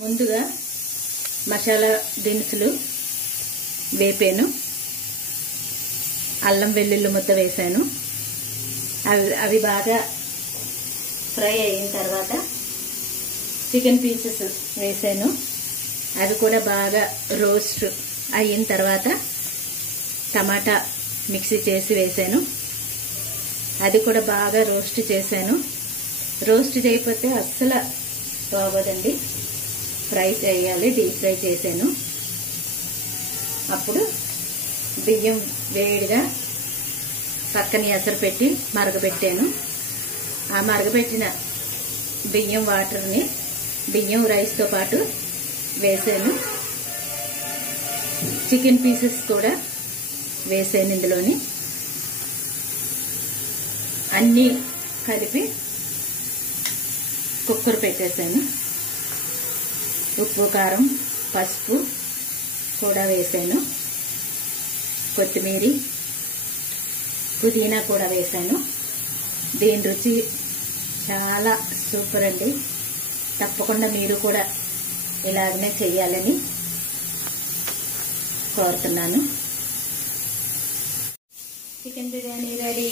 ముందుగా మసాలా దినుసులు వేపాను, అల్లం వెల్లుల్లి ముద్ద వేసాను. అవి బాగా ఫ్రై అయిన తర్వాత చికెన్ పీసెస్ వేసాను. అవి కూడా బాగా రోస్ట్ అయిన తర్వాత టమాటా మిక్సీ చేసి వేసాను. అది కూడా బాగా రోస్ట్ చేశాను. రోస్ట్ చేయకపోతే అస్సలు బాగోదండి, ఫ్రై చేయాలి, డీప్ ఫ్రై చేశాను. అప్పుడు బియ్యం వేడిగా పక్కన ఎసరు పెట్టి మరగబెట్టాను. ఆ మరగబెట్టిన బియ్యం వాటర్ని బియ్యం రైస్తో పాటు వేసాను. చికెన్ పీసెస్ కూడా వేసాను. ఇందులోని అన్నీ కలిపి కుక్కర్ పెట్టేశాను. ఉప్పు, కారం, పసుపు కూడా వేసాను. కొత్తిమీర, పుదీనా కూడా వేసాను. దీని రుచి చాలా సూపర్ అండి. తప్పకుండా మీరు కూడా ఇలాగనే చెయ్యాలని కోరుతున్నాను. Chicken biryani ready.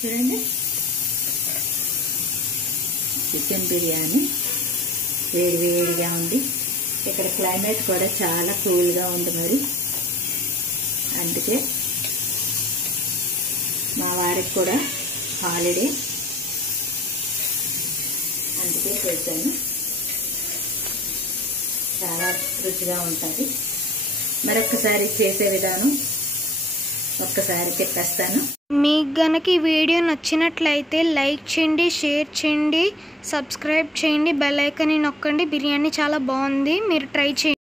చూడండి, చికెన్ బిర్యానీ వేడి వేడిగా ఉంది. ఇక్కడ క్లైమేట్ కూడా చాలా కూల్గా ఉంది. మరి అందుకే మా వారికి కూడా హాలిడే, అందుకే చేశాను. చాలా రుచిగా ఉంటుంది. మరొక్కసారి చేసే విధానం ఒక్కసారి చెప్పేస్తాను. మీకు గనక ఈ వీడియో నచ్చినట్లయితే లైక్ చేయండి, షేర్ చేయండి, సబ్స్క్రైబ్ చేయండి, బెల్ ఐకాన్ నొక్కండి. బిర్యానీ చాలా బాగుంది, మీరు ట్రై చేయండి.